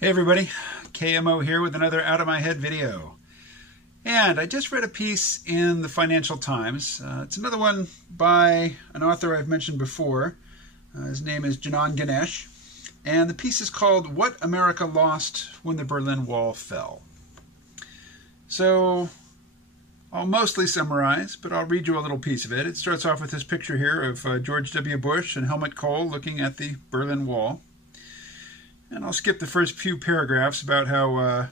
Hey everybody, KMO here with another Out of My Head video. And I just read a piece in the Financial Times. It's another one by an author I've mentioned before. His name is Janan Ganesh. And the piece is called What America Lost When the Berlin Wall Fell. So I'll mostly summarize, but I'll read you a little piece of it. It starts off with this picture here of George W. Bush and Helmut Kohl looking at the Berlin Wall. And I'll skip the first few paragraphs about how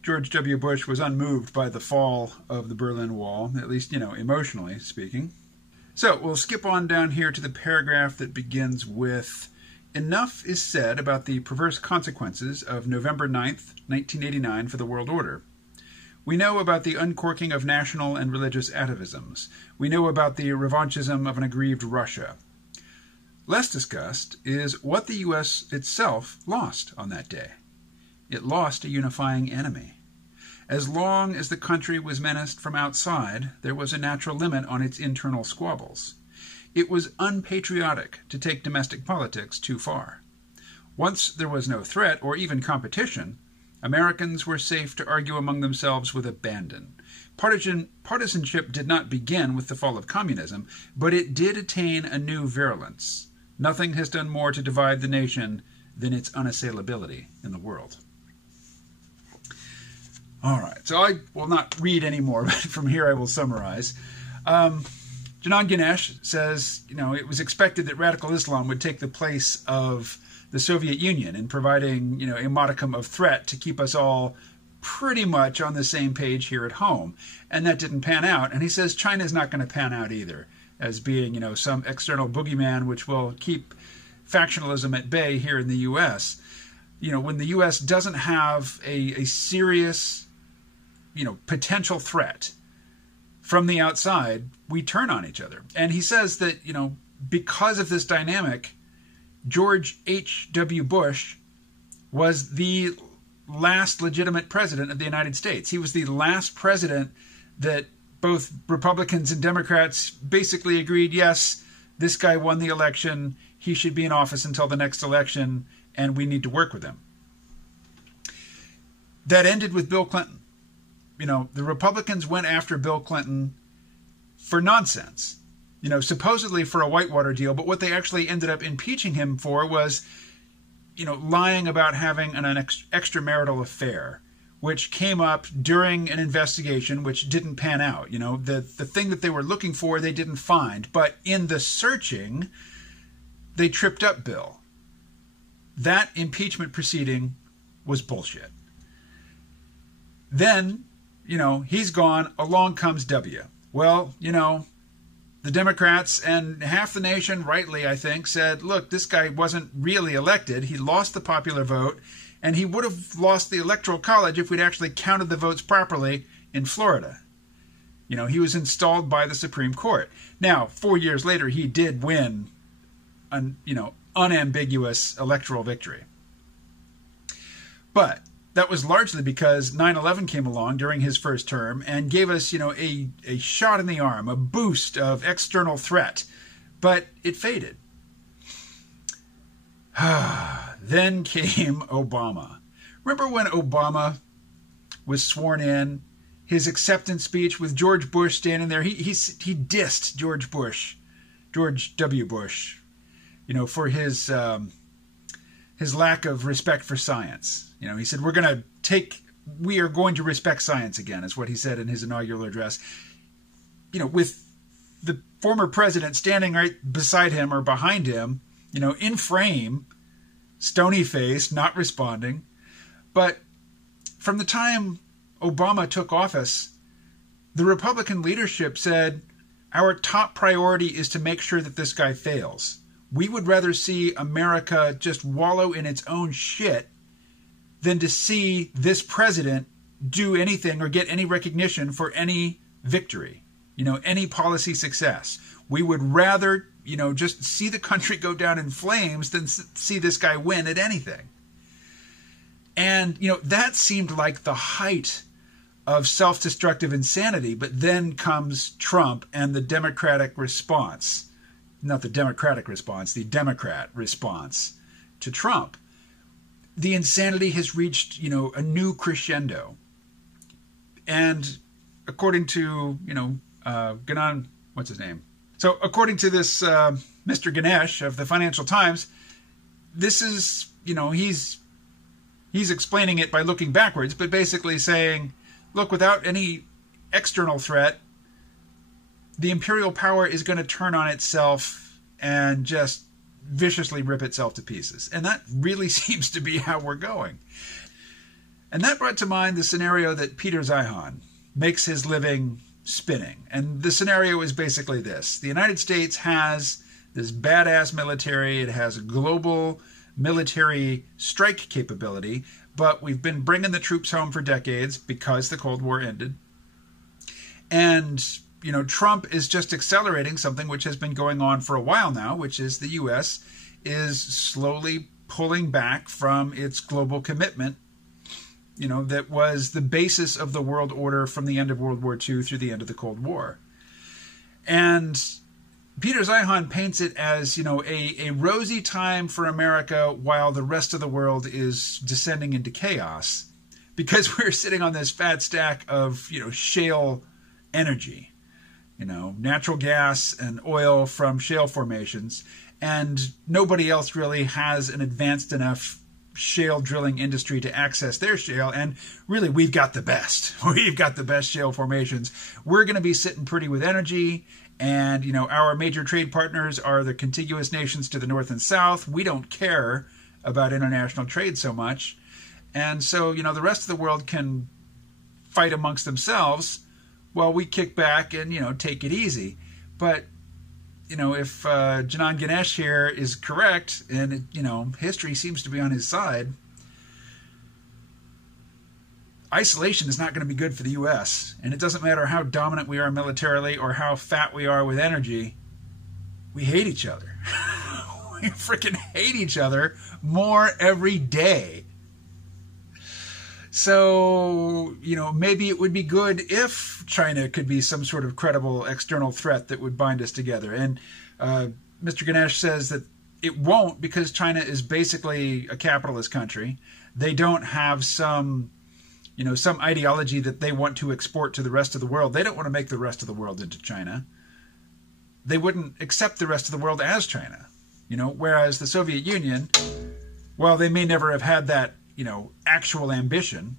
George W. Bush was unmoved by the fall of the Berlin Wall, at least, emotionally speaking. So we'll skip on down here to the paragraph that begins with, "Enough is said about the perverse consequences of November 9th, 1989 for the world order. We know about the uncorking of national and religious atavisms. We know about the revanchism of an aggrieved Russia. Less discussed is what the U.S. itself lost on that day. It lost a unifying enemy. As long as the country was menaced from outside, there was a natural limit on its internal squabbles. It was unpatriotic to take domestic politics too far. Once there was no threat or even competition, Americans were safe to argue among themselves with abandon. Partisanship did not begin with the fall of communism, but it did attain a new virulence. Nothing has done more to divide the nation than its unassailability in the world." All right, so I will not read any more, but from here I will summarize. Janan Ganesh says, it was expected that radical Islam would take the place of the Soviet Union in providing, a modicum of threat to keep us all pretty much on the same page here at home. And that didn't pan out. And he says China's not going to pan out either, as being, some external boogeyman which will keep factionalism at bay here in the U.S. When the U.S. doesn't have a serious, potential threat from the outside, we turn on each other. And he says that, because of this dynamic, George H.W. Bush was the last legitimate president of the United States. He was the last president that both Republicans and Democrats basically agreed, yes, this guy won the election, he should be in office until the next election, and we need to work with him. That ended with Bill Clinton. The Republicans went after Bill Clinton for nonsense, supposedly for a whitewater deal, but what they actually ended up impeaching him for was, lying about having an extramarital affair, which came up during an investigation which didn't pan out. The thing that they were looking for, they didn't find. But in the searching, they tripped up Bill. That impeachment proceeding was bullshit. Then, he's gone. Along comes W. Well, the Democrats and half the nation, rightly, I think, said, look, this guy wasn't really elected. He lost the popular vote. And he would have lost the Electoral College if we'd actually counted the votes properly in Florida. He was installed by the Supreme Court. Now, 4 years later, he did win an, unambiguous electoral victory. But that was largely because 9/11 came along during his first term and gave us, a shot in the arm, a boost of external threat. But it faded. Then came Obama. Remember when Obama was sworn in, his acceptance speech with George Bush standing there? He dissed George W. Bush, for his lack of respect for science. He said, we are going to respect science again, is what he said in his inaugural address. With the former president standing right beside him or behind him, in frame, stony-faced, not responding. But from the time Obama took office, the Republican leadership said, our top priority is to make sure that this guy fails. We would rather see America just wallow in its own shit than to see this president do anything or get any recognition for any victory, any policy success. We would rather, just see the country go down in flames than see this guy win at anything. And, that seemed like the height of self-destructive insanity. But then comes Trump and the Democratic response. Not the Democratic response, the Democrat response to Trump. the insanity has reached, a new crescendo. And according to, Ganan, what's his name? So according to this Mr. Ganesh of the Financial Times, this is, he's explaining it by looking backwards, but basically saying, look, without any external threat, the imperial power is going to turn on itself and just viciously rip itself to pieces. And that really seems to be how we're going. And that brought to mind the scenario that Peter Zeihan makes his living spinning. And the scenario is basically this. The United States has this badass military. It has a global military strike capability, but we've been bringing the troops home for decades because the Cold War ended. And Trump is just accelerating something which has been going on for a while now, which is the U.S. is slowly pulling back from its global commitment, that was the basis of the world order from the end of World War II through the end of the Cold War. And Peter Zeihan paints it as, a rosy time for America while the rest of the world is descending into chaos because we're sitting on this fat stack of, shale energy. Natural gas and oil from shale formations, and nobody else really has an advanced enough shale drilling industry to access their shale, and really we've got the best. We've got the best shale formations. We're going to be sitting pretty with energy, and our major trade partners are the contiguous nations to the north and south. We don't care about international trade so much, and so the rest of the world can fight amongst themselves while we kick back and, take it easy. But, if Janan Ganesh here is correct, and, history seems to be on his side, isolation is not going to be good for the U.S. And it doesn't matter how dominant we are militarily or how fat we are with energy. We hate each other. We freaking hate each other more every day. So, maybe it would be good if China could be some sort of credible external threat that would bind us together. And Mr. Ganesh says that it won't because China is basically a capitalist country. They don't have some ideology that they want to export to the rest of the world. They don't want to make the rest of the world into China. They wouldn't accept the rest of the world as China. Whereas the Soviet Union, while they may never have had that actual ambition,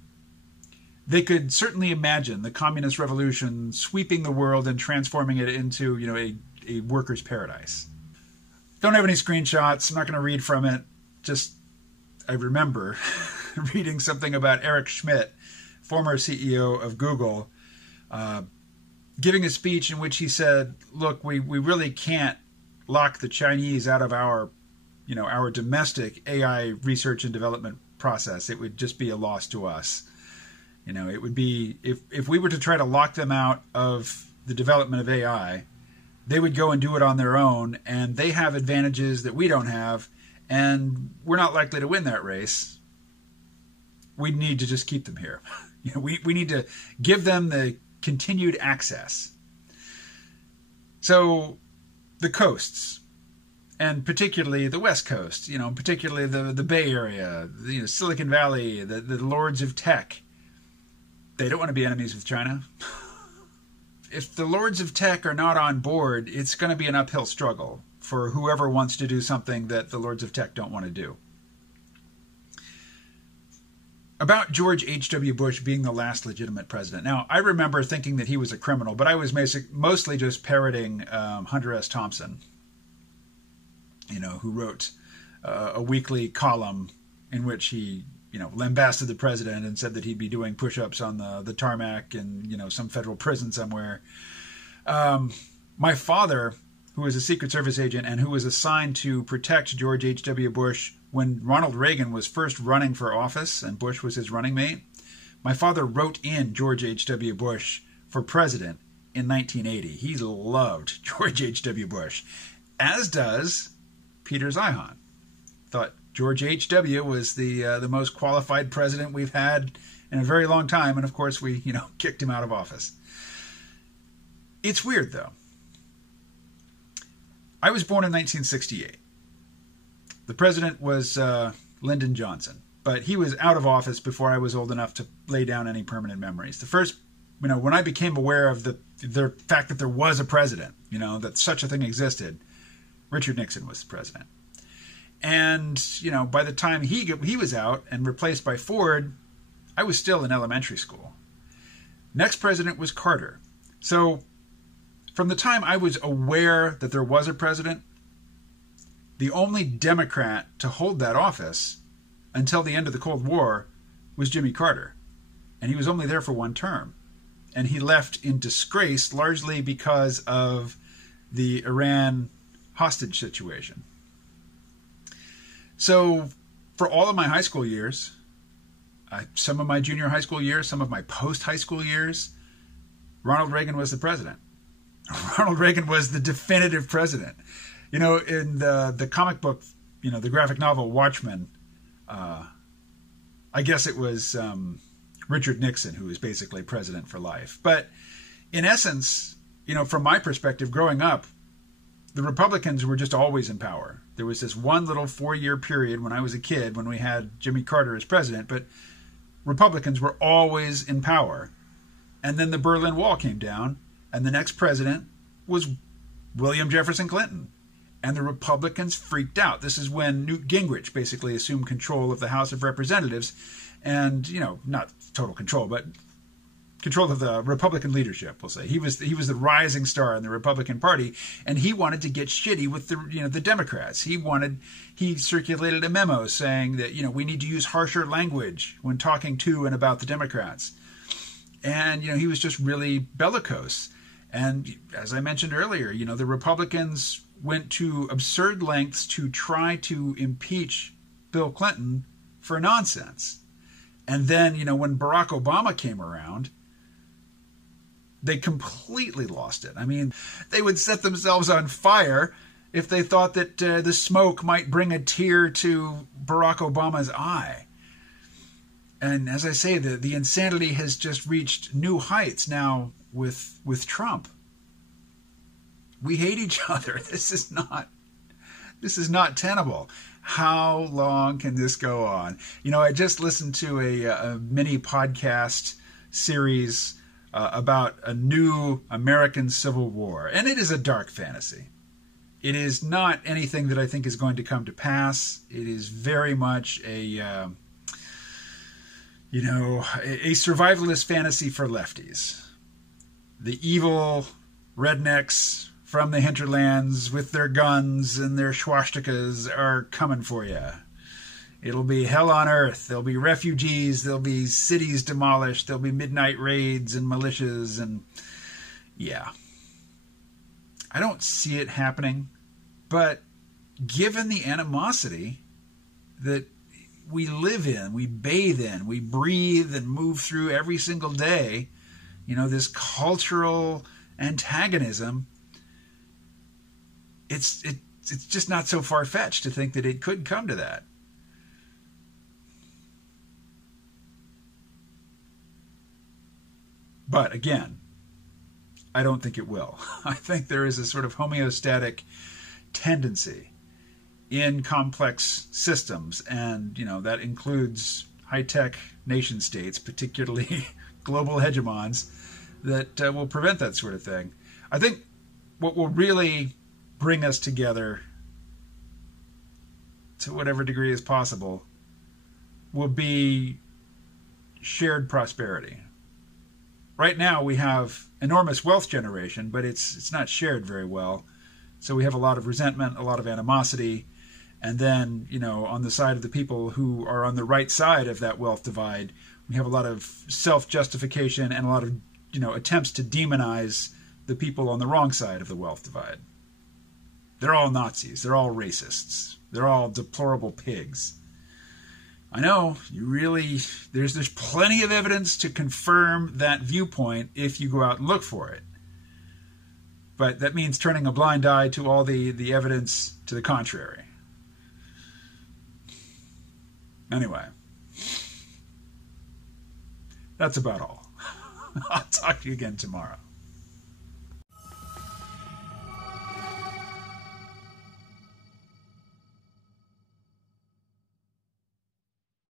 they could certainly imagine the communist revolution sweeping the world and transforming it into, a worker's paradise. Don't have any screenshots. I'm not going to read from it. Just, I remember reading something about Eric Schmidt, former CEO of Google, giving a speech in which he said, look, we really can't lock the Chinese out of our domestic AI research and development process. It would just be a loss to us. It would be, if we were to try to lock them out of the development of AI, they would go and do it on their own, and they have advantages that we don't have, and we're not likely to win that race. We need to just keep them here. We need to give them the continued access. So the coasts, and particularly the West Coast, particularly the Bay Area, Silicon Valley, the lords of tech, they don't want to be enemies with China. If the lords of tech are not on board, it's going to be an uphill struggle for whoever wants to do something that the lords of tech don't want to do. About George H.W. Bush being the last legitimate president. Now, I remember thinking that he was a criminal, but I was mostly just parroting Hunter S. Thompson, who wrote a weekly column in which he, lambasted the president and said that he'd be doing push-ups on the tarmac in, some federal prison somewhere. My father, who was a Secret Service agent and who was assigned to protect George H.W. Bush when Ronald Reagan was first running for office and Bush was his running mate, my father wrote in George H.W. Bush for president in 1980. He loved George H.W. Bush, as does Peter Zeihan. Thought George H.W. was the most qualified president we've had in a very long time, and of course we, kicked him out of office. It's weird, though. I was born in 1968. The president was Lyndon Johnson. but he was out of office before I was old enough to lay down any permanent memories. The first, when I became aware of the fact that there was a president, that such a thing existed, Richard Nixon was the president. And, by the time he was out and replaced by Ford, I was still in elementary school. Next president was Carter. So from the time I was aware that there was a president, the only Democrat to hold that office until the end of the Cold War was Jimmy Carter. And he was only there for one term. And he left in disgrace largely because of the Iran hostage situation. So for all of my high school years, some of my junior high school years, some of my post-high school years, Ronald Reagan was the president. Ronald Reagan was the definitive president. In the comic book, the graphic novel Watchmen, I guess it was Richard Nixon who was basically president for life. But in essence, from my perspective, growing up, the Republicans were just always in power. There was this one little 4-year period when I was a kid when we had Jimmy Carter as president, but Republicans were always in power. And then the Berlin Wall came down, and the next president was William Jefferson Clinton. And the Republicans freaked out. This is when Newt Gingrich basically assumed control of the House of Representatives. And, not total control, but control of the Republican leadership, we'll say. He was the rising star in the Republican Party, and he wanted to get shitty with the Democrats. He circulated a memo saying that, we need to use harsher language when talking to and about the Democrats. And, he was just really bellicose. And as I mentioned earlier, the Republicans went to absurd lengths to try to impeach Bill Clinton for nonsense. And then, when Barack Obama came around, they completely lost it. I mean, they would set themselves on fire if they thought that the smoke might bring a tear to Barack Obama's eye. And as I say, the insanity has just reached new heights now with Trump. We hate each other. This is not tenable. How long can this go on? I just listened to a mini podcast series about a new American Civil War, and it is a dark fantasy. It is not anything that I think is going to come to pass. It is very much a survivalist fantasy for lefties. The evil rednecks from the hinterlands with their guns and their swastikas are coming for you. It'll be hell on earth. There'll be refugees. There'll be cities demolished. There'll be midnight raids and militias. And yeah, I don't see it happening. But given the animosity that we live in, we bathe in, we breathe and move through every single day, this cultural antagonism, it's just not so far-fetched to think that it could come to that. But again, I don't think it will. I think there is a sort of homeostatic tendency in complex systems, and that includes high-tech nation states, particularly global hegemons, that will prevent that sort of thing. I think what will really bring us together to whatever degree is possible will be shared prosperity. Right now we have enormous wealth generation, but it's not shared very well. So we have a lot of resentment, a lot of animosity, and then, on the side of the people who are on the right side of that wealth divide, we have a lot of self-justification and a lot of, attempts to demonize the people on the wrong side of the wealth divide. They're all Nazis. They're all racists. They're all deplorable pigs. I know, there's plenty of evidence to confirm that viewpoint if you go out and look for it. But that means turning a blind eye to all the evidence to the contrary. Anyway, that's about all. I'll talk to you again tomorrow.